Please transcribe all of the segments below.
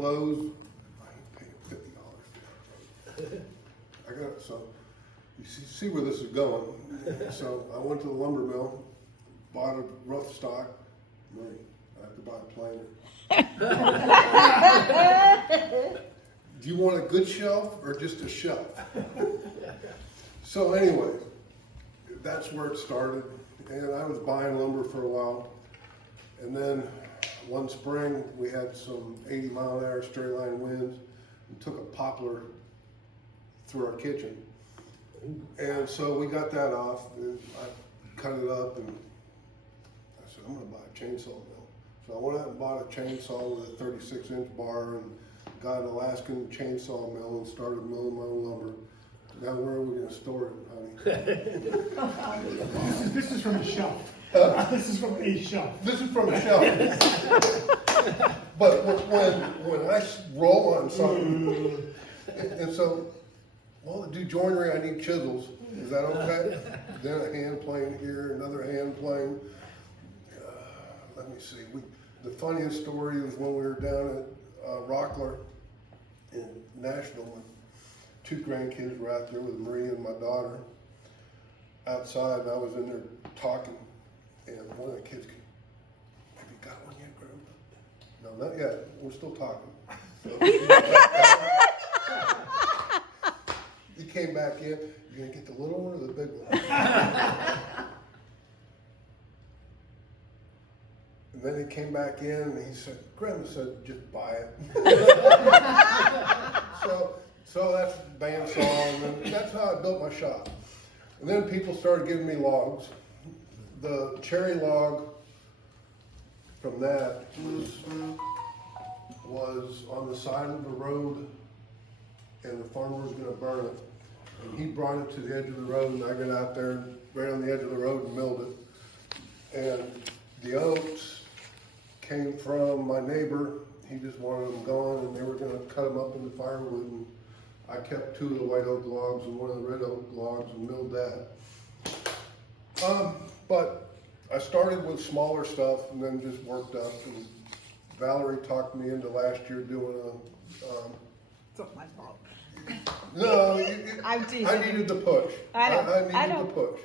Lowe's. I ain't paying $50. I got it, so you see where this is going. So I went to the lumber mill, bought a rough stock. I have to buy a planer. Do you want a good shelf or just a shelf? So anyway, that's where it started. And I was buying lumber for a while. And then one spring we had some 80-mile-an-hour straight line winds and took a poplar through our kitchen. And so we got that off and I cut it up and I said, I'm gonna buy a chainsaw mill. So I went out and bought a chainsaw with a 36-inch bar and got an Alaskan chainsaw mill and started milling my own lumber. Now where are we going to store it, honey? This is from a shelf. This is from a shelf. This is from a shelf. But when I roll on something, and so, well, to do joinery, I need chisels. Is that okay? Then a hand plane here, another hand plane. Let me see. The funniest story was when we were down at Rockler in Nashville. Two grandkids were out there with Marie and my daughter outside, and I was in there talking, and one of the kids came, have you got one yet, Grandpa? No, not yet. We're still talking. So, he came back in, you're going to get the little one or the big one? And then he came back in, and he said, Grandma said, just buy it. So that's bandsaw, and then that's how I built my shop. And then people started giving me logs. The cherry log from that was on the side of the road, and the farmer was going to burn it. And he brought it to the edge of the road, and I got out there right on the edge of the road and milled it. And the oaks came from my neighbor. He just wanted them gone, and they were going to cut them up into firewood. And I kept two of the white oak logs and one of the red oak logs and milled that. But I started with smaller stuff and then just worked up. And Valerie talked me into last year doing a. It's not my fault. No, I teasing. needed the push. I needed the push.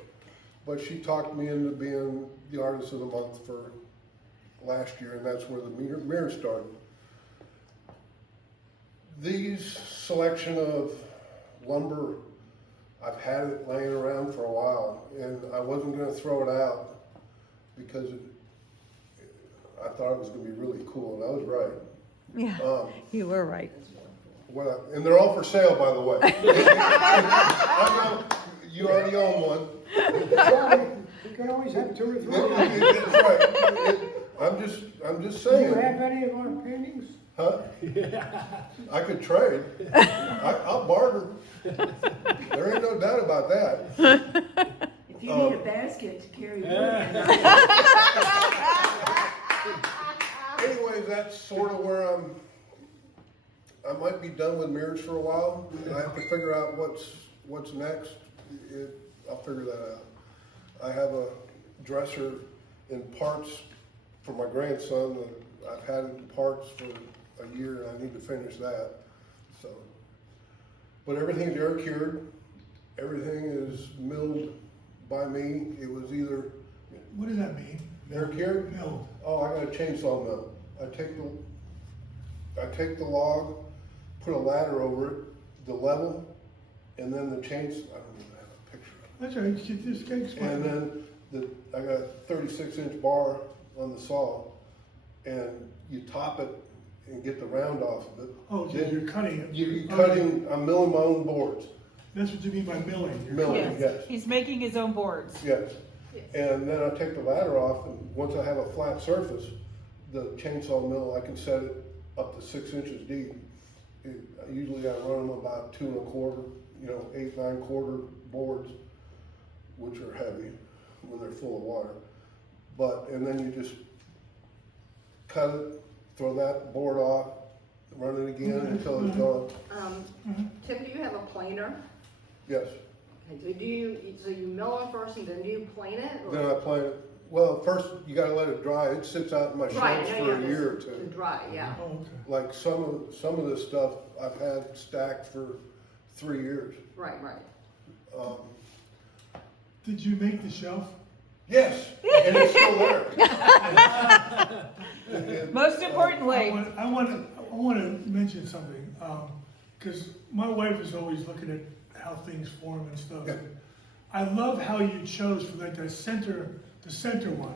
But she talked me into being the artist of the month for last year, and that's where the mirror started. These selection of lumber, I've had it laying around for a while, and I wasn't going to throw it out because I thought it was going to be really cool, and I was right. Yeah, you were right. And they're all for sale, by the way. I know you already own one. You can always have two or three. That's right. I'm just Do saying. you have any of our paintings? Huh? I could trade. I'll barter. There ain't no doubt about that. If you need a basket to carry wood. Anyway, that's sort of where I might be done with mirrors for a while. I have to figure out what's next. I'll figure that out. I have a dresser in parts for my grandson that I've had in parts for a year, and I need to finish that. So, but everything's air cured. Everything is milled by me. It was either What does that mean? air cured. Milled. Oh, I got a chainsaw mill. I take the log, put a ladder over it, the level, and then the chainsaw. I don't even have a picture of it. That's right, just explain. And then I got a 36-inch bar on the saw, and you top it and get the round off of it. Oh, so you're cutting it. You're cutting, I'm milling my own boards. That's what you mean by milling. You're Milling, yes. He's making his own boards. Yes. And then I take the ladder off, and once I have a flat surface, the chainsaw mill, I can set it up to 6 inches deep. Usually I run them about 2 1/4, 8 9/4 boards, which are heavy when they're full of water. And then you just cut it, throw that board off, run it again until it's gone. Tim, do you have a planer? Yes. Okay, so you mill it first and then do you plane it? Or? Then I plane it. Well, first you gotta let it dry. It sits out in my Right, shelves I know for you a year or have to two. dry, yeah. Oh, okay. Like some of this stuff I've had stacked for 3 years. Right, right. Did you make the shelf? Yes, and it's still there. Most I importantly, want to mention something, because my wife is always looking at how things form and stuff. Yeah. I love how you chose for like the center one,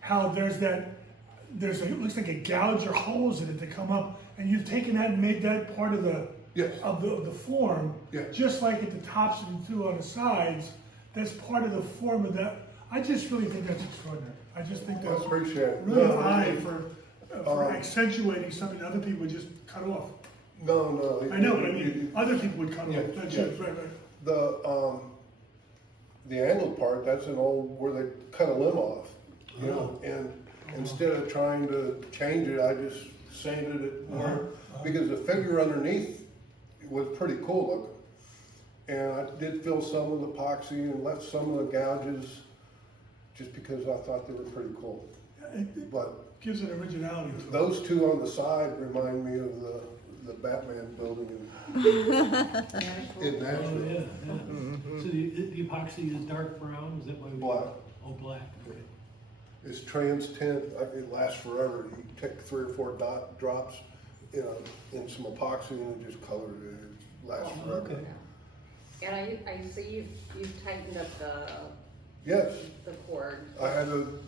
how it looks like a gouge or holes in it that come up, and you've taken that and made that part of the Yes. of the form, Yeah. just like at the tops and two on the sides. That's part of the form of that. I just really think that's extraordinary. I just think I that's appreciate it. really No, high for accentuating something other people would just cut off. No. I know, but I mean, other people would cut Yeah, off. That's yeah. it, right. The angled part, that's an old, where they cut a limb off, you know, and instead of trying to change it, I just sanded it more, because the figure underneath was pretty cool looking. And I did fill some with epoxy and left some of the gouges, just because I thought they were pretty cool. It But gives an originality to it. those two on the side remind me of the Batman building in Oh, Nashville. yeah. So the epoxy is dark brown, is that why we? Black. Oh, black, okay. It's trans tint, it lasts forever. You take 3 or 4 drops, you know, in some epoxy and it just colors it. It lasts Oh, forever. okay. And I see you've tightened up Yes, the cord. I had to